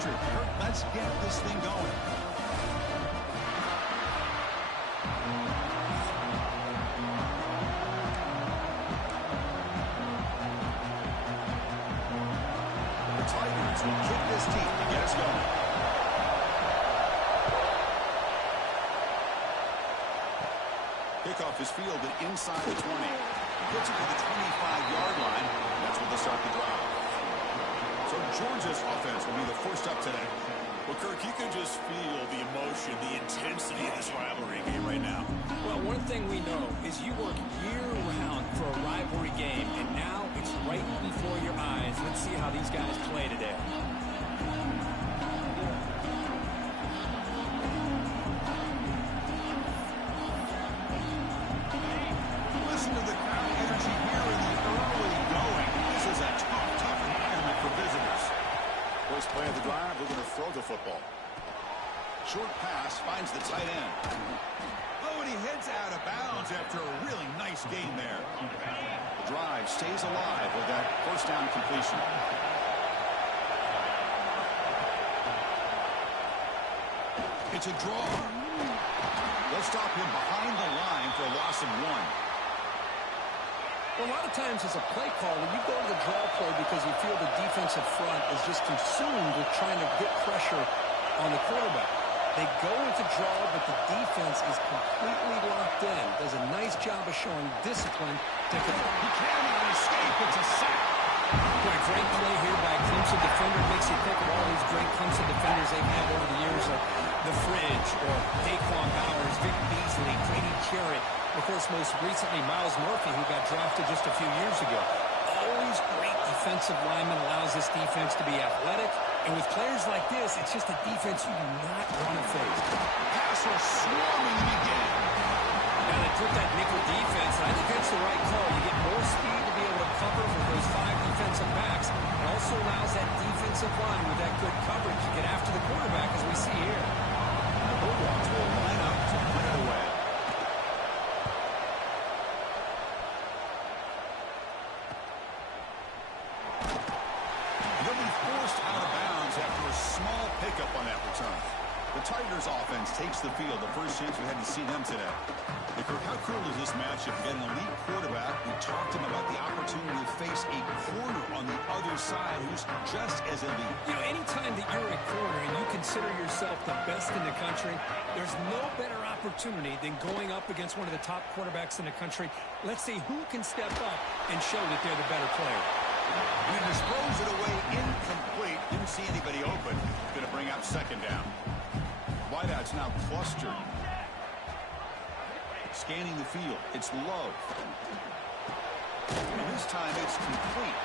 flustered. Kirk, let's get this thing going. The Tigers will kick this deep to get us going. Kickoff is fielded inside the 20. Puts it to the 25-yard line. That's where they'll start the drive. So Georgia's offense will be the first up today. Well, Kirk, you can just feel the emotion, the intensity of this rivalry game right now. Well, one thing we know is you work year-round for a rivalry game, and now it's right before your eyes. Let's see how these guys play today. Listen to the crowd energy here in the early going. This is a tough environment for visitors. First play of the drive, we're going to throw the football. Short pass finds the tight end. Oh, and he heads out of bounds after a really nice gain there. The drive stays alive with that first down completion. It's a draw. They'll stop him behind the line for a loss of 1. Well, a lot of times as a play caller, you go to the draw play because you feel the defensive front is just consumed with trying to get pressure on the quarterback. They go into draw, but the defense is completely locked in. Does a nice job of showing discipline. He cannot escape. It's a sack. What a great play here by a Clemson defender. Makes you think of all these great Clemson defenders they've had over the years, like the Fridge or Daquan Bowers, Vic Beasley, Grady Jarrett. Of course, most recently, Miles Murphy, who got drafted just a few years ago. Always great defensive lineman, allows this defense to be athletic. And with players like this, it's just a defense you do not want to face. Passer swarming to begin. Now they put that nickel defense, and I think that's the right call. You get more speed to be able to cover with those 5 defensive backs. It also allows that defensive line with that good coverage to get after the quarterback, as we see here. The Bulldogs will line up to put it away. They'll be forced out of bounds after a small pickup on that return. The Tigers offense takes the field. The first chance we had to see them today. How cool is this matchup? You get an elite quarterback. We talked to him about the opportunity to face a corner on the other side who's just as elite. You know, anytime that you're a corner and you consider yourself the best in the country, there's no better opportunity than going up against one of the top quarterbacks in the country. Let's see who can step up and show that they're the better player. He throws it away incomplete. Didn't see anybody open. Going to bring out second down. Wideout's now clustered. Scanning the field. It's low. And this time it's complete.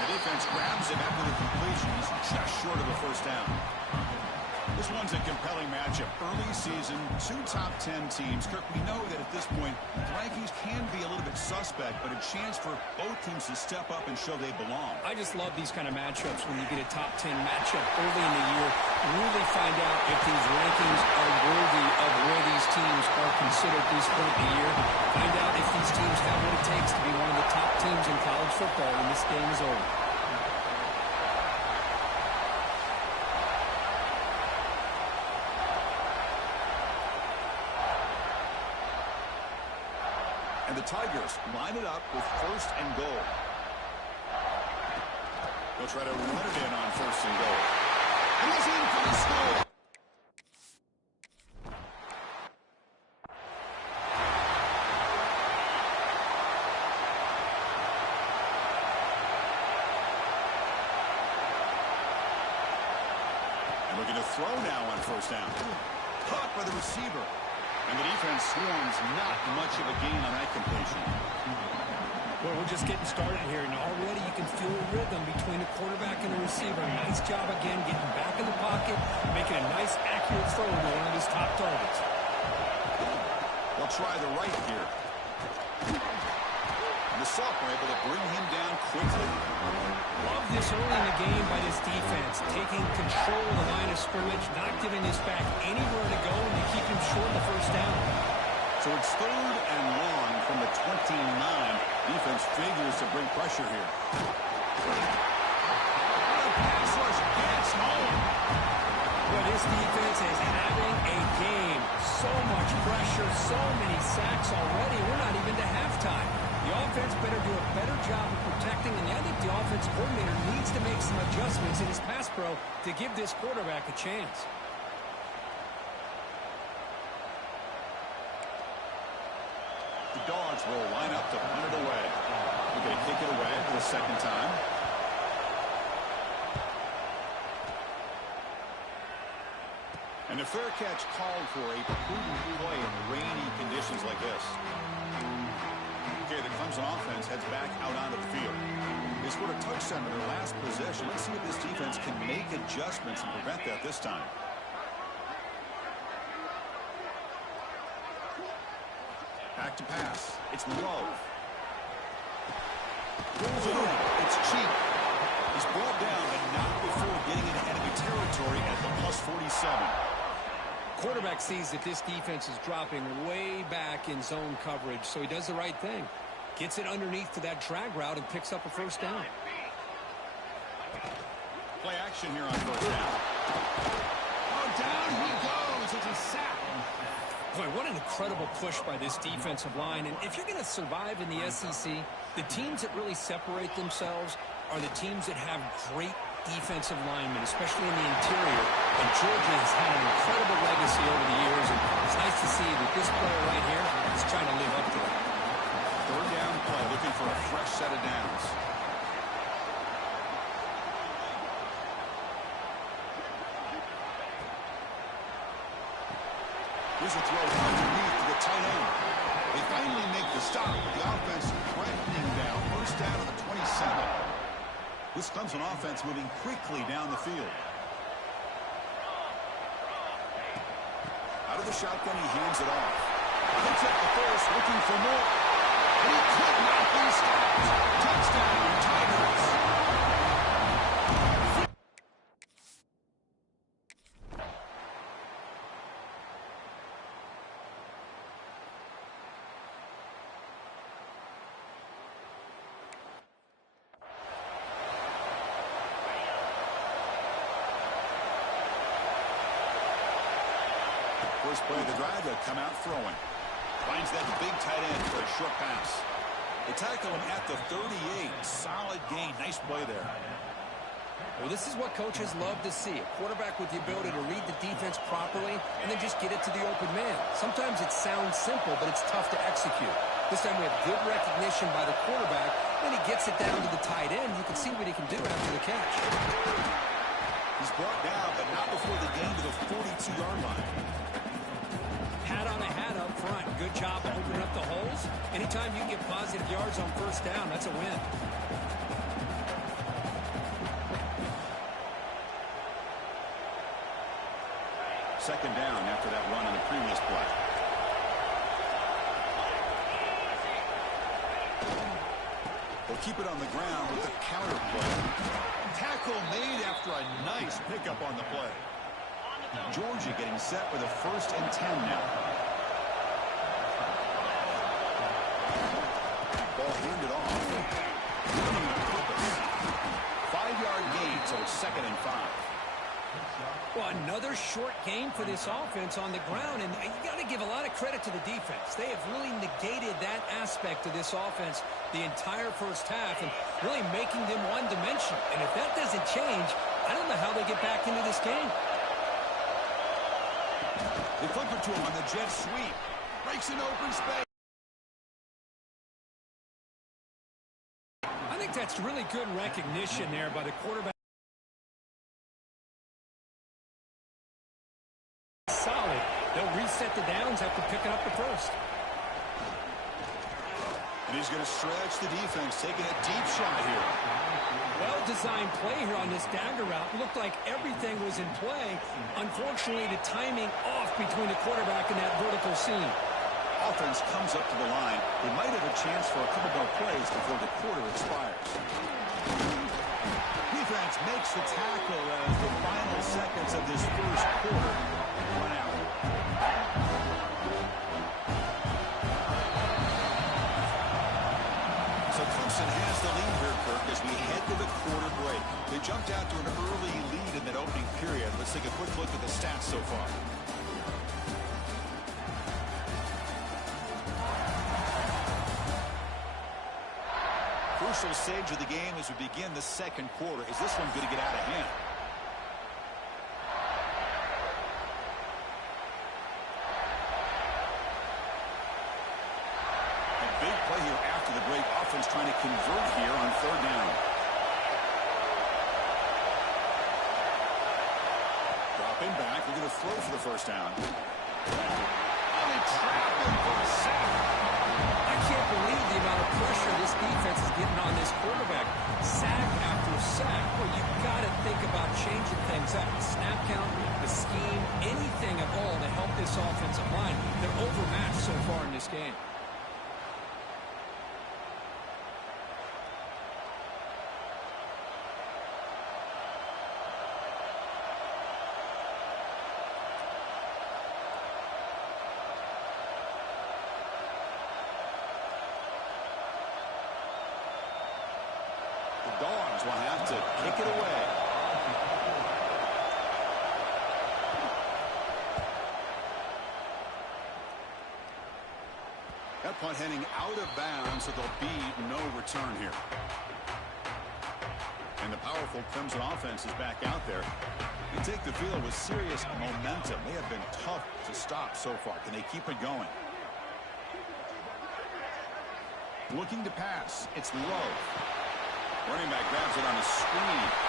The defense grabs him after the completion. He's just short of a first down. This one's a compelling matchup. Early season, 2 top 10 teams. Kirk, we know that at this point, the rankings can be a little bit suspect, but a chance for both teams to step up and show they belong. I just love these kind of matchups when you get a top 10 matchup early in the year. Really find out if these rankings are worthy of where these teams are considered at this point in the year. Find out if these teams have what it takes to be one of the top teams in college football when this game is over. And the Tigers line it up with first and goal. They'll try to run it in on first and goal. And he's in for the score. And looking to throw now on first down. Caught by the receiver. And the defense swarms not much of a gain on that completion. Well, we're just getting started here, and already you can feel a rhythm between the quarterback and the receiver. Nice job again getting back in the pocket, making a nice, accurate throw to one of his top targets. They'll try the right here. And the sophomore able to bring him down quickly. Love this early in the game by this defense, taking control of the line of scrimmage, not giving this back anywhere to go, and they keep him short of the first down. So it's 3rd and long from the 29. Defense figures to bring pressure here. The pass rush gets home. This defense is having a game. So much pressure, so many sacks already. We're not even to halftime. The offense better do a better job of protecting, and I think the offense coordinator needs to make some adjustments in his pass pro to give this quarterback a chance. The Dogs will line up to punt it away. They're going to kick it away for the second time. And a fair catch called for a prudent play in rainy conditions like this. Okay, the Clemson offense heads back out onto the field. They scored a touchdown in their last possession. Let's see if this defense can make adjustments and prevent that this time. Back to pass. It's Monroe. It's cheap. He's brought down, but not before getting into enemy territory at the +47. Quarterback sees that this defense is dropping way back in zone coverage, so he does the right thing. Gets it underneath to that drag route and picks up a first down. Play action here on first down. Oh, down he goes. It's a sack. Boy, what an incredible push by this defensive line. And if you're going to survive in the SEC, the teams that really separate themselves are the teams that have great defensive linemen, especially in the interior. And Georgia has had an incredible legacy over the years, and it's nice to see that this player right here is trying to live up to it. Third down play, looking for a fresh set of downs. Here's a throw underneath to the tight end. They finally make the stop, with the offense threatening down. First down at the 27. This Clemson offense moving quickly down the field. Out of the shotgun, he hands it off. Picks up the first, looking for more. He could not be stopped. Touchdown, Tigers. First play of the drive, they'll come out throwing. Finds that big tight end for a short pass. They tackle him at the 38. Solid gain. Nice play there. Well, this is what coaches love to see. A quarterback with the ability to read the defense properly and then just get it to the open man. Sometimes it sounds simple, but it's tough to execute. This time we have good recognition by the quarterback. Then he gets it down to the tight end. You can see what he can do after the catch. He's brought down, but not before the gain to the 42-yard line. Hat on a hat up front. Good job of opening up the holes. Anytime you get positive yards on first down, that's a win. Second down after that run on the previous play. They'll keep it on the ground with a counter play. Tackle made after a nice pickup on the play. Georgia getting set with a 1st and 10 now. Ball handed off. Running with purpose. 5-yard gain, so it's 2nd and 5. Well, another short game for this offense on the ground, and you got to give a lot of credit to the defense. They have really negated that aspect of this offense the entire first half and really making them one-dimensional. And if that doesn't change, I don't know how they get back into this game. They flip it to him on the jet sweep. Breaks an open space. I think that's really good recognition there by the quarterback. Solid. They'll reset the downs after picking up the first. And he's going to stretch the defense, taking a deep shot here. Well-designed play here on this dagger route. Looked like everything was in play. Unfortunately, the timing off between the quarterback and that vertical seam. Offense comes up to the line. They might have a chance for a couple more plays before the quarter expires. Defense makes the tackle as the final seconds of this first quarter run out. So Clemson has the lead here, Kirk, as we head to the quarter break. They jumped out to an early lead in that opening period. period. Let's take a quick look at the stats so far. Crucial stage of the game as we begin the second quarter. Is this one going to get out of hand? A big play here after the break. Offense trying to convert here on third down. Dropping back. We're going to throw for the first down. Oh, they trap him for a sack. I can't believe the amount of pressure this defense is getting on this quarterback. Sack after sack. Well, you've got to think about changing things up. The snap count, the scheme, anything at all to help this offensive line. They're overmatched so far in this game. Dogs will have to kick it away. That punt heading out of bounds, so there'll be no return here. And the powerful Clemson offense is back out there. They take the field with serious momentum. They have been tough to stop so far. Can they keep it going? Looking to pass. It's low. Running back grabs it on a screen.